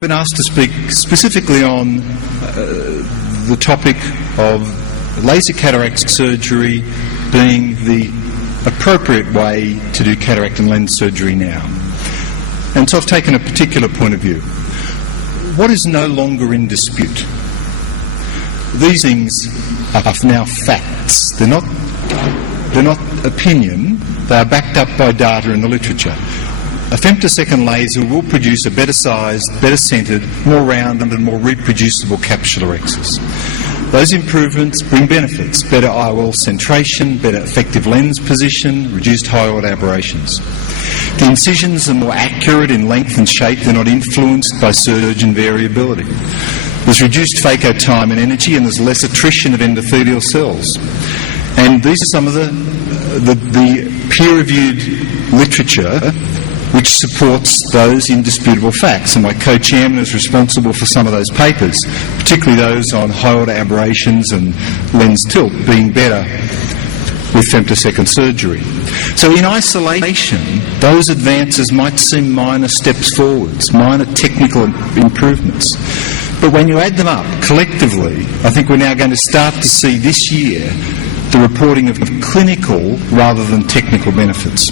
I've been asked to speak specifically on the topic of laser cataract surgery being the appropriate way to do cataract and lens surgery now. And so I've taken a particular point of view. What is no longer in dispute? These things are now facts. They're not opinion, they are backed up by data in the literature. A femtosecond laser will produce a better sized, better centred, more rounded and more reproducible capsulorhexis. Those improvements bring benefits: better IOL centration, better effective lens position, reduced high-order aberrations. The incisions are more accurate in length and shape. They're not influenced by surgeon variability. There's reduced phaco time and energy, and there's less attrition of endothelial cells. And these are some of the peer-reviewed literature which supports those indisputable facts, and my co-chairman is responsible for some of those papers, particularly those on high-order aberrations and lens tilt being better with femtosecond surgery. So in isolation, those advances might seem minor steps forwards, minor technical improvements. But when you add them up collectively, I think we're now going to start to see this year the reporting of clinical rather than technical benefits.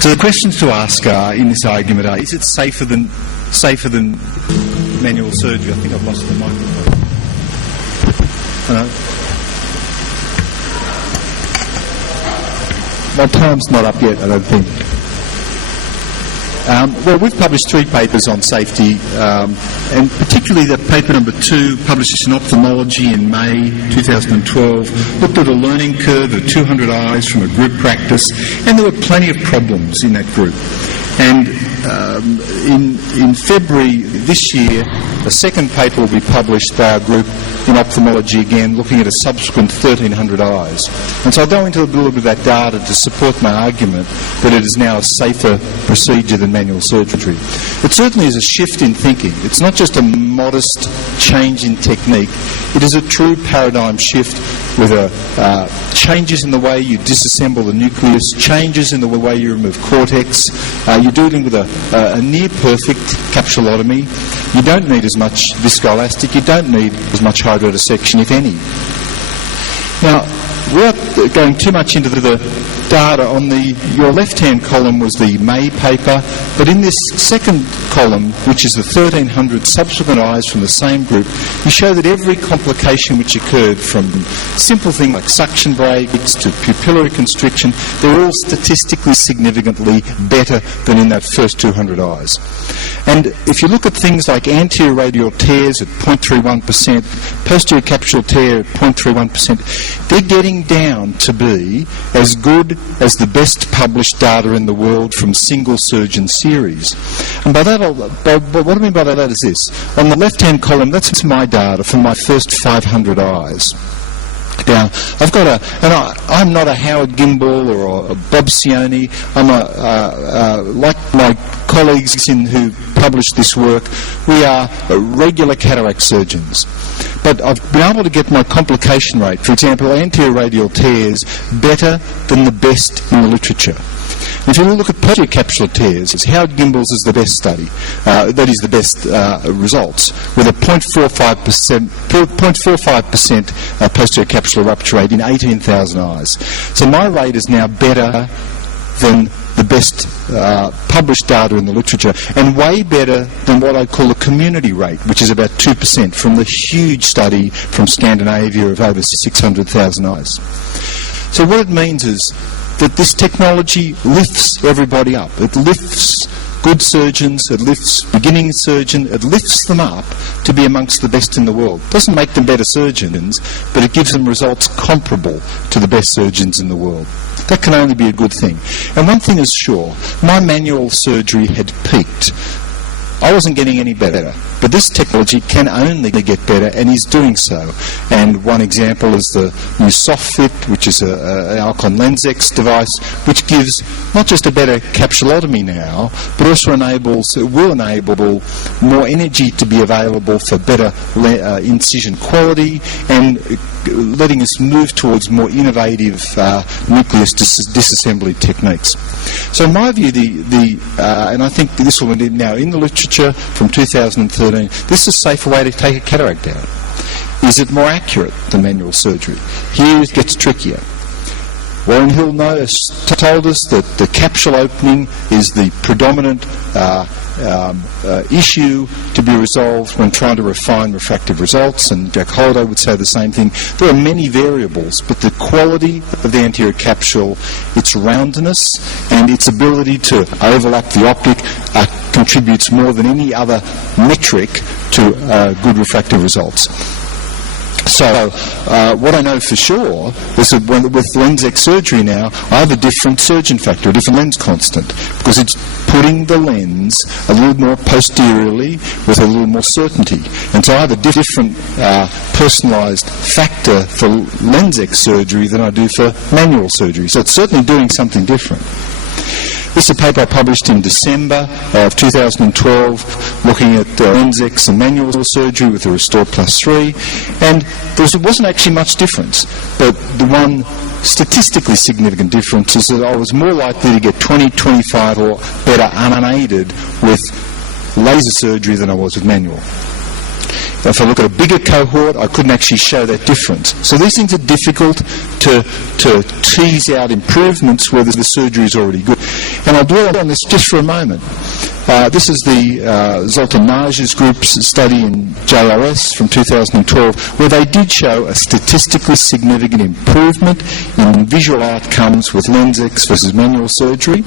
So the questions to ask in this argument are: is it safer than manual surgery? I think I've lost the microphone. My time's not up yet, I don't think. Well, we've published 3 papers on safety, and particularly the paper number 2, published in Ophthalmology in May 2012, looked at a learning curve of 200 eyes from a group practice, and there were plenty of problems in that group. And in February this year, a second paper will be published by our group in Ophthalmology again, looking at a subsequent 1,300 eyes. And so I'll go into a little bit of that data to support my argument that it is now a safer procedure than manual surgery. It certainly is a shift in thinking. It's not just a modest change in technique. It is a true paradigm shift with changes in the way you disassemble the nucleus, changes in the way you remove cortex. You're dealing with a near-perfect capsulotomy. You don't need as much viscoelastic. You don't need as much hydrodissection, if any. Now, without going too much into the data, on your left-hand column was the May paper, but in this second column, which is the 1,300 subsequent eyes from the same group, you show that every complication which occurred, from simple things like suction breaks to pupillary constriction, they're all statistically significantly better than in that first 200 eyes. And if you look at things like anterior radial tears at 0.31%, posterior capsular tear at 0.31%, they're getting down to be as good as the best published data in the world from single surgeon series. And by that, what I mean by that is this. On the left-hand column, that's my data from my first 500 eyes. Now, I'm not a Howard Gimbel or a Bob Cioni. I'm like my colleagues who published this work, we are regular cataract surgeons. But I've been able to get my complication rate, for example, anterior radial tears, better than the best in the literature. If you look at posterior capsular tears, Howard Gimbel's is the best study, that is the best results, with a 0.45% posterior capsular rupture rate in 18,000 eyes. So my rate is now better than the best published data in the literature, and way better than what I call the community rate, which is about 2% from the huge study from Scandinavia of over 600,000 eyes. So what it means is that this technology lifts everybody up. It lifts good surgeons, it lifts beginning surgeons, it lifts them up to be amongst the best in the world. It doesn't make them better surgeons, but it gives them results comparable to the best surgeons in the world. That can only be a good thing. And one thing is sure, my manual surgery had peaked. I wasn't getting any better, but this technology can only get better and is doing so. And one example is the new SoftFit, which is an Alcon LensX device, which gives not just a better capsulotomy now, but also will enable more energy to be available for better incision quality and letting us move towards more innovative nucleus disassembly techniques. So in my view, and I think this will be now in the literature, literature from 2013. This is a safer way to take a cataract out. Is it more accurate than manual surgery? Here it gets trickier. Warren Hill told us that the capsule opening is the predominant issue to be resolved when trying to refine refractive results, and Jack Holliday would say the same thing. There are many variables, but the quality of the anterior capsule, its roundness, and its ability to overlap the optic contributes more than any other metric to good refractive results. So what I know for sure is that with LensX surgery now, I have a different surgeon factor, a different lens constant, because it's putting the lens a little more posteriorly with a little more certainty. And so I have a different personalised factor for LensX surgery than I do for manual surgery. So it's certainly doing something different. This is a paper I published in December of 2012 looking at LensX and manual surgery with the Restore Plus 3, and there wasn't actually much difference, but the one statistically significant difference is that I was more likely to get 20, 25 or better unaided with laser surgery than I was with manual. If I look at a bigger cohort, I couldn't actually show that difference. So these things are difficult to tease out improvements where the surgery is already good. And I'll dwell on this just for a moment. This is the Zoltan Naj's group's study in JRS from 2012, where they did show a statistically significant improvement in visual outcomes with LensX versus manual surgery.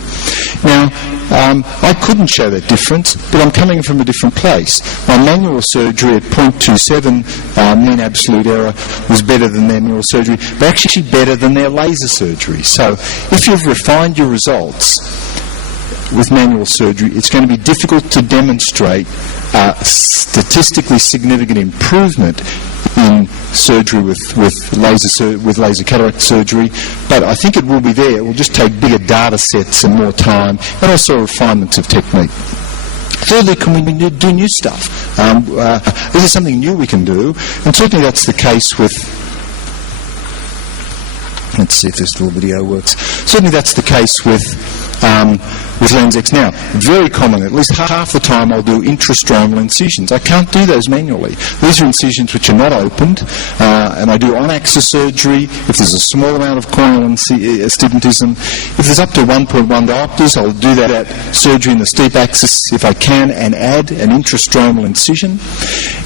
Now, I couldn't show that difference, but I'm coming from a different place. My manual surgery at 0.27 mean absolute error was better than their manual surgery, but actually better than their laser surgery. So if you've refined your results with manual surgery, it's going to be difficult to demonstrate statistically significant improvement in surgery with laser cataract surgery, but I think it will be there. It will just take bigger data sets and more time, and also refinements of technique. Thirdly, can we do new stuff? This is something new we can do, and certainly that's the case with... Let's see if this little video works. Certainly that's the case with LensX now. Very common, at least half the time I'll do intrastromal incisions. I can't do those manually. These are incisions which are not opened, and I do on-axis surgery if there's a small amount of corneal astigmatism. If there's up to 1.1 diopters, I'll do that surgery in the steep axis if I can and add an intrastromal incision.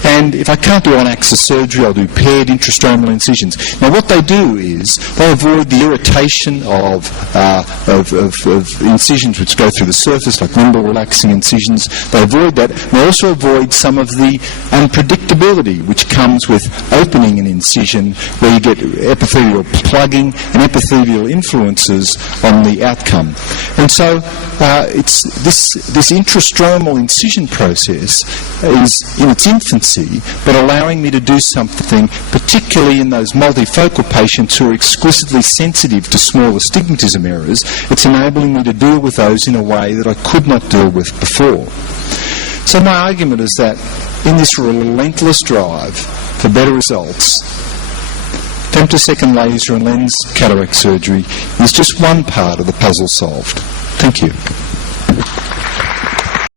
And if I can't do on-axis surgery, I'll do paired intrastromal incisions. Now what they do is they avoid the irritation of incisions which go through the surface, like nimble relaxing incisions. They avoid that. They also avoid some of the unpredictability which comes with opening an incision, where you get epithelial plugging and epithelial influences on the outcome. And so it's this intrastromal incision process is in its infancy, but allowing me to do something, particularly in those multifocal patients who are exquisitely sensitive to small astigmatism errors. It's enabling me to deal with those in a way that I could not deal with before. So my argument is that in this relentless drive for better results, femtosecond laser and lens cataract surgery is just one part of the puzzle solved. Thank you.